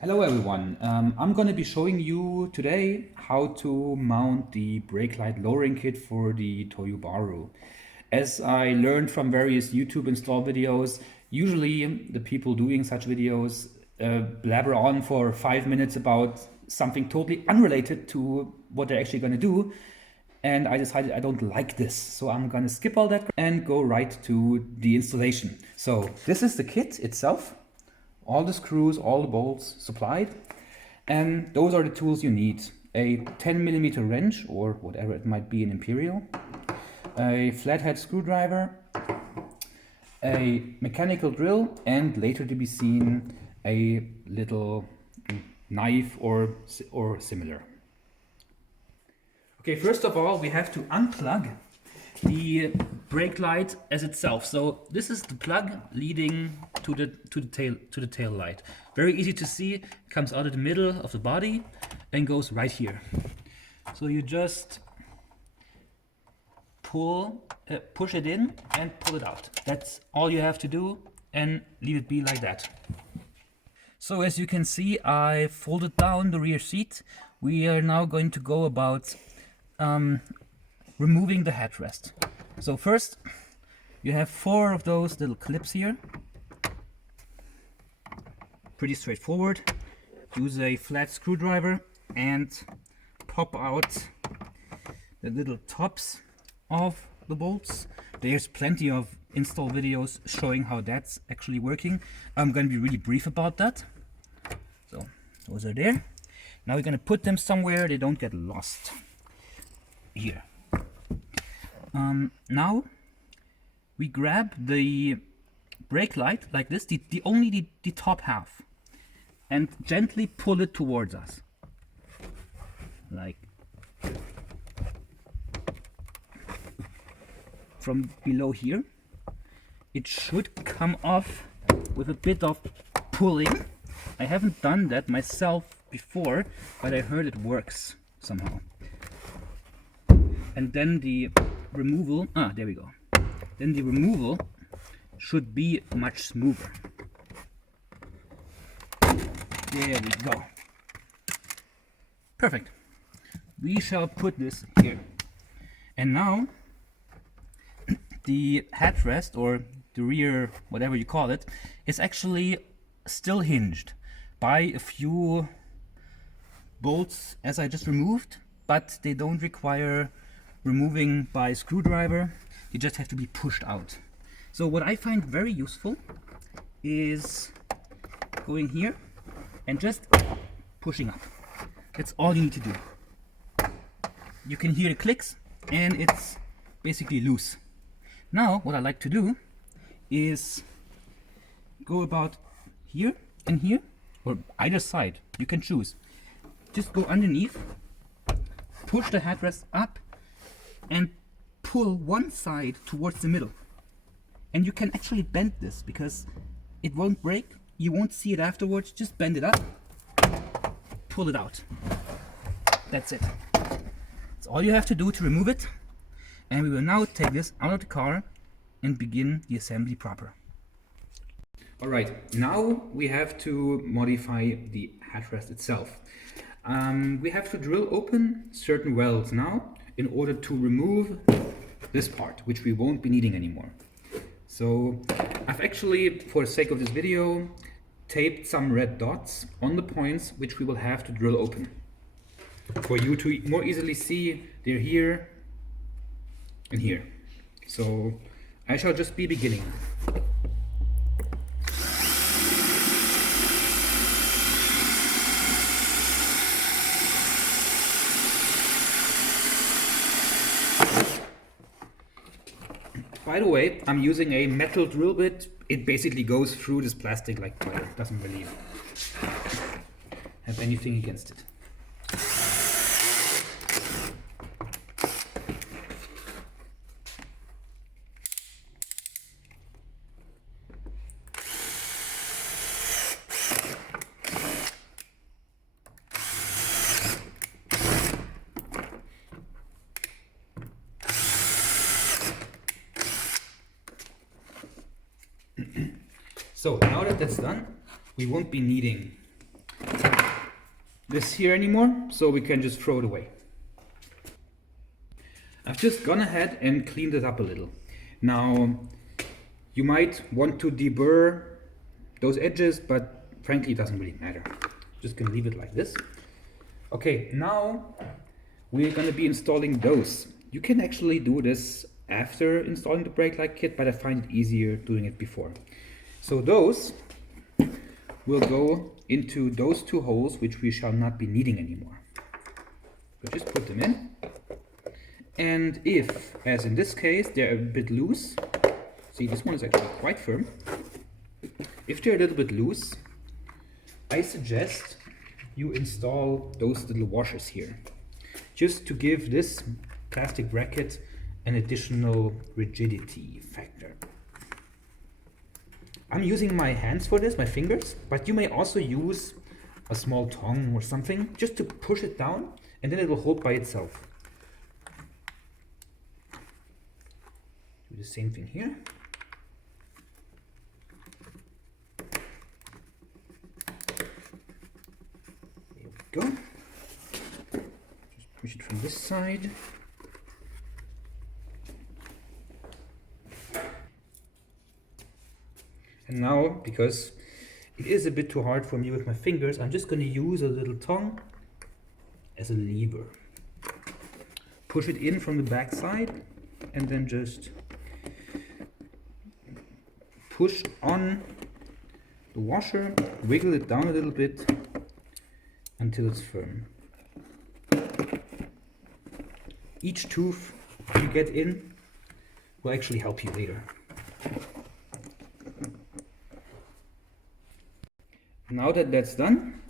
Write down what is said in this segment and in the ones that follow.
Hello everyone, I'm going to be showing you today how to mount the brake light lowering kit for the Toyo Baru. As I learned from various YouTube install videos, usually the people doing such videos blabber on for 5 minutes about something totally unrelated to what they're actually going to do, and I decided I don't like this, so I'm going to skip all that and go right to the installation. So this is the kit itself. All the screws, all the bolts supplied, and those are the tools you need. A 10mm wrench, or whatever it might be in Imperial, a flathead screwdriver, a mechanical drill, and later to be seen a little knife or similar. Okay, first of all we have to unplug the brake light as itself. So this is the plug leading to the tail light. Very easy to see. It comes out of the middle of the body and goes right here. So you just push it in and pull it out. That's all you have to do, and leave it be like that. So as you can see, I folded down the rear seat. We are now going to go about removing the headrest. So first, you have 4 of those little clips here. Pretty straightforward. Use a flat screwdriver and pop out the little tops of the bolts. There's plenty of install videos showing how that's actually working. I'm going to be really brief about that. So those are there. Now we're going to put them somewhere they don't get lost. Here. Now we grab the brake light like this, only the top half, and gently pull it towards us, like from below here. It should come off with a bit of pulling. I haven't done that myself before, but I heard it works somehow. And then the removal, there we go. Then the removal should be much smoother. There we go. Perfect. We shall put this here. And now the headrest, or the rear, whatever you call it, is actually still hinged by a few bolts as I just removed, but they don't require removing by screwdriver. You just have to be pushed out. So what I find very useful is going here and just pushing up. That's all you need to do. You can hear the clicks and it's basically loose. Now what I like to do is go about here and here, or either side, you can choose. Just go underneath, push the headrest up, and pull one side towards the middle. And you can actually bend this because it won't break. You won't see it afterwards. Just bend it up, pull it out. That's it. That's all you have to do to remove it. And we will now take this out of the car and begin the assembly proper. Alright, now we have to modify the headrest itself. We have to drill open certain welds now in order to remove this part, which we won't be needing anymore. So I've actually, for the sake of this video, taped some red dots on the points which we will have to drill open. For you to more easily see, they're here and here. So I shall just be beginning. By the way, I'm using a metal drill bit. It basically goes through this plastic like butter. It doesn't really have anything against it. So now that that's done, we won't be needing this here anymore, so we can just throw it away. I've just gone ahead and cleaned it up a little. Now, you might want to deburr those edges, but frankly, it doesn't really matter. Just gonna leave it like this. Okay, now we're gonna be installing those. You can actually do this after installing the brake light kit, but I find it easier doing it before. So those will go into those two holes, which we shall not be needing anymore. So just put them in. And if, as in this case, they're a bit loose, see, this one is actually quite firm. If they're a little bit loose, I suggest you install those little washers here, just to give this plastic bracket an additional rigidity factor. I'm using my hands for this, my fingers, but you may also use a small tongue or something just to push it down, and then it will hold by itself. Do the same thing here. There we go. Just push it from this side. And now, because it is a bit too hard for me with my fingers, I'm just going to use a little tongue as a lever. Push it in from the back side and then just push on the washer, wiggle it down a little bit until it's firm. Each tooth you get in will actually help you later. Now that that's done,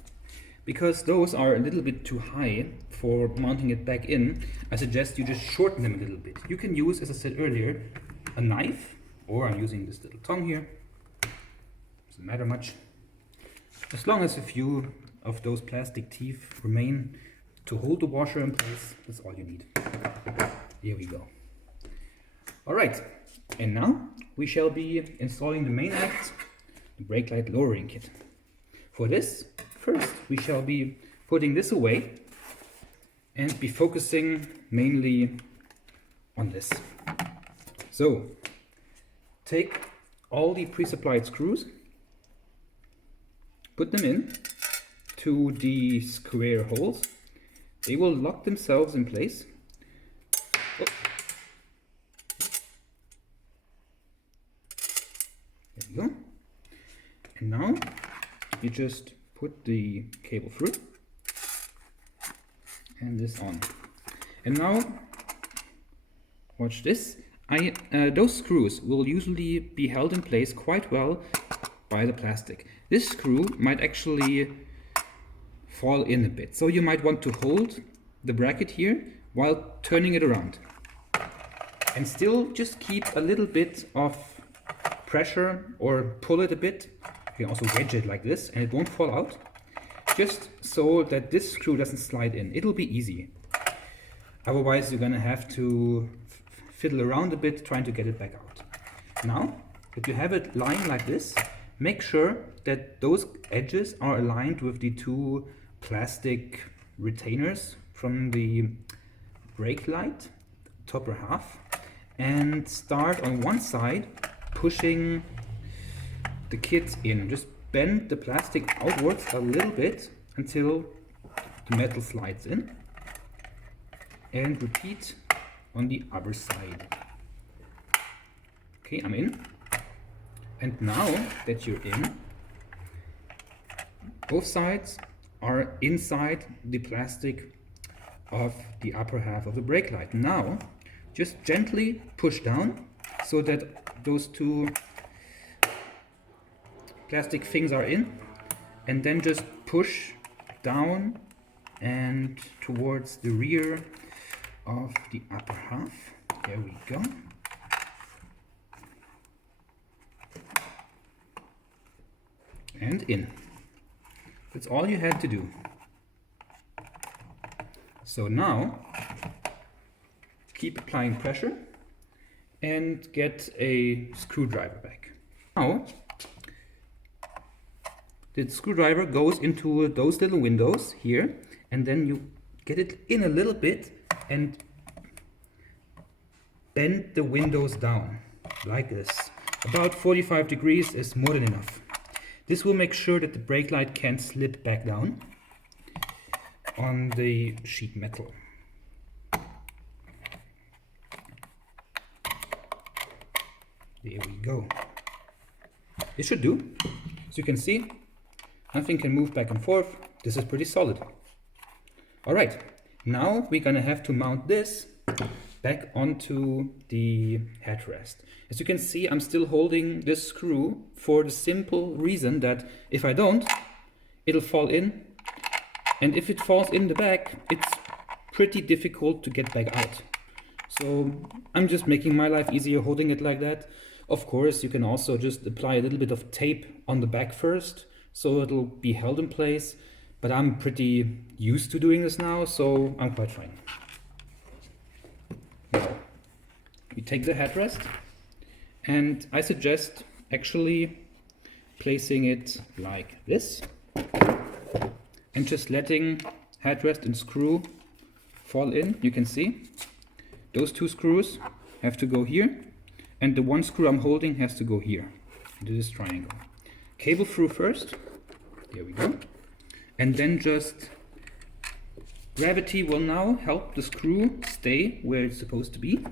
because those are a little bit too high for mounting it back in, I suggest you just shorten them a little bit. You can use, as I said earlier, a knife, or I'm using this little tongue here. Doesn't matter much. As long as a few of those plastic teeth remain to hold the washer in place, that's all you need. Here we go. Alright, and now we shall be installing the main act, the brake light lowering kit. For this, first we shall be putting this away and be focusing mainly on this. So, take all the pre-supplied screws, put them in to the square holes. They will lock themselves in place. Oh. There we go. And now you just put the cable through and this on. And now, watch this. Those screws will usually be held in place quite well by the plastic. This screw might actually fall in a bit, so you might want to hold the bracket here while turning it around. And still just keep a little bit of pressure or pull it a bit. You can also wedge it like this and it won't fall out. Just so that this screw doesn't slide in. It'll be easy. Otherwise you're gonna have to fiddle around a bit trying to get it back out. Now that you have it lying like this, make sure that those edges are aligned with the two plastic retainers from the brake light, upper half, and start on one side pushing the kit in. Just bend the plastic outwards a little bit until the metal slides in, and repeat on the other side. Okay, I'm in. And now that you're in, both sides are inside the plastic of the upper half of the brake light. Now, just gently push down so that those two plastic things are in, and then just push down and towards the rear of the upper half. There we go. And in. That's all you had to do. So now keep applying pressure and get a screwdriver back. Now the screwdriver goes into those little windows here, and then you get it in a little bit and bend the windows down like this. About 45 degrees is more than enough. This will make sure that the brake light can't slip back down on the sheet metal. There we go. It should do. As you can see, nothing can move back and forth. This is pretty solid. Alright, now we're gonna have to mount this back onto the headrest. As you can see, I'm still holding this screw for the simple reason that if I don't, it'll fall in. And if it falls in the back, it's pretty difficult to get back out. So I'm just making my life easier holding it like that. Of course, you can also just apply a little bit of tape on the back first, so it'll be held in place. But I'm pretty used to doing this now, so I'm quite fine. Now, we take the headrest, and I suggest actually placing it like this, and just letting headrest and screw fall in. You can see those two screws have to go here, and the one screw I'm holding has to go here into this triangle. Cable through first. There we go. And then just gravity will now help the screw stay where it's supposed to be.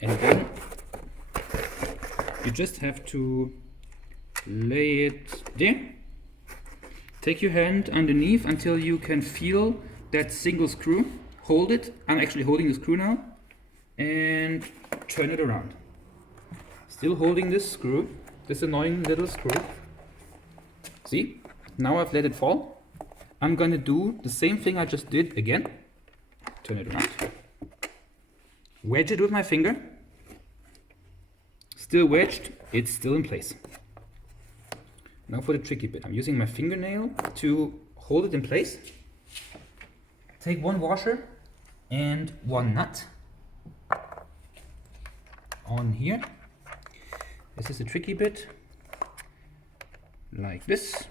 And then you just have to lay it there. Take your hand underneath until you can feel that single screw. Hold it. I'm actually holding the screw now. And turn it around. Still holding this screw, this annoying little screw. See? Now I've let it fall. I'm gonna do the same thing I just did again. Turn it around. Wedge it with my finger. Still wedged, it's still in place. Now for the tricky bit. I'm using my fingernail to hold it in place. Take one washer and one nut on here. This is the tricky bit. Like this.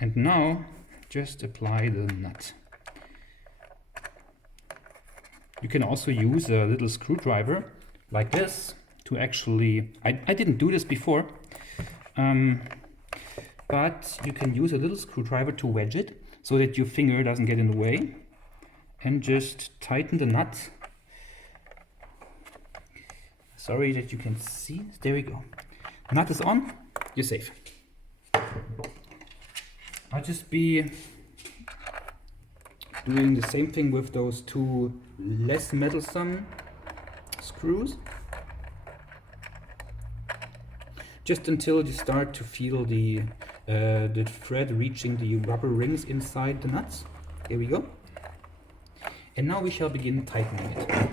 And now just apply the nut. You can also use a little screwdriver like this to actually, I didn't do this before, but you can use a little screwdriver to wedge it so that your finger doesn't get in the way, and just tighten the nut. Sorry that you can see, there we go. Nut is on, you're safe. I'll just be doing the same thing with those two less meddlesome screws. Just until you start to feel the thread reaching the rubber rings inside the nuts. There we go. And now we shall begin tightening it.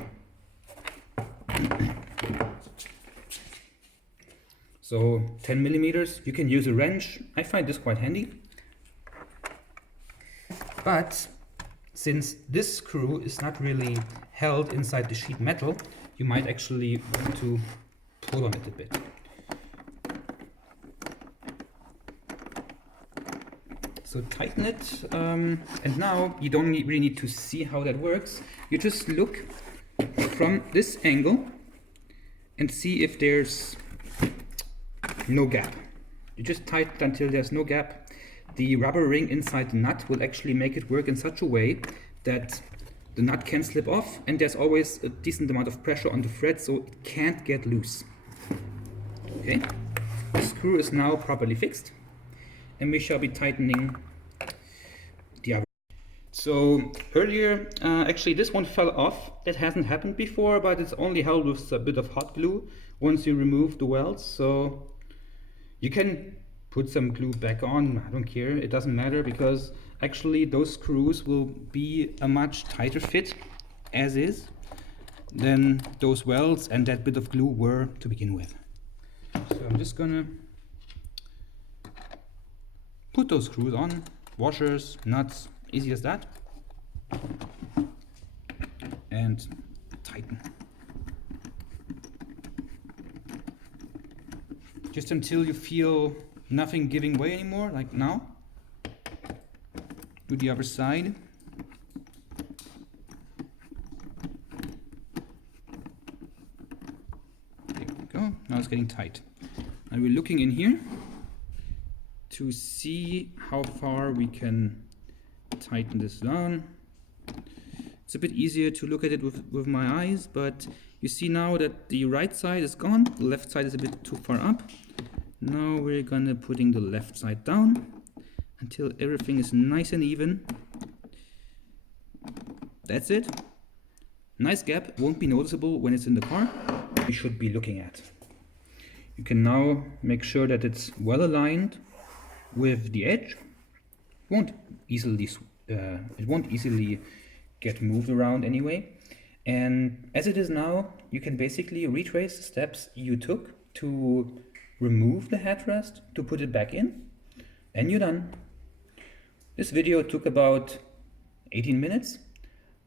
So 10 millimeters, you can use a wrench. I find this quite handy. But since this screw is not really held inside the sheet metal, you might actually want to pull on it a bit. So tighten it, and now you don't really need to see how that works. You just look from this angle and see if there's no gap. You just tighten until there's no gap. The rubber ring inside the nut will actually make it work in such a way that the nut can slip off, and there's always a decent amount of pressure on the thread, so it can't get loose. Okay, the screw is now properly fixed, and we shall be tightening the other. So earlier, actually this one fell off. That hasn't happened before, but it's only held with a bit of hot glue once you remove the welds. So you can put some glue back on, I don't care, it doesn't matter, because actually those screws will be a much tighter fit as is than those welds and that bit of glue were to begin with. So I'm just gonna put those screws on, washers, nuts, easy as that, and tighten. Just until you feel nothing giving way anymore, like now. Do the other side. There we go. Now it's getting tight. And we're looking in here to see how far we can tighten this down. It's a bit easier to look at it with my eyes, but you see now that the right side is gone, the left side is a bit too far up. Now we're gonna putting the left side down until everything is nice and even. That's it. Nice gap, won't be noticeable when it's in the car. We should be looking at. You can now make sure that it's well aligned with the edge. It won't easily get moved around anyway. And as it is now, you can basically retrace the steps you took to remove the headrest, to put it back in, and you're done. This video took about 18 minutes,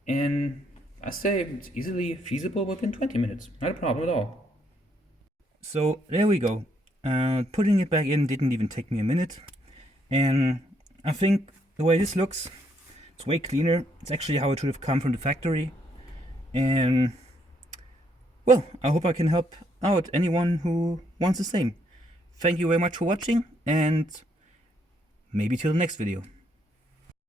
and I say it's easily feasible within 20 minutes. Not a problem at all. So there we go. Putting it back in didn't even take me a minute. And I think the way this looks, it's way cleaner. It's actually how it should have come from the factory. And well, I hope I can help out anyone who wants the same. Thank you very much for watching, and maybe till the next video.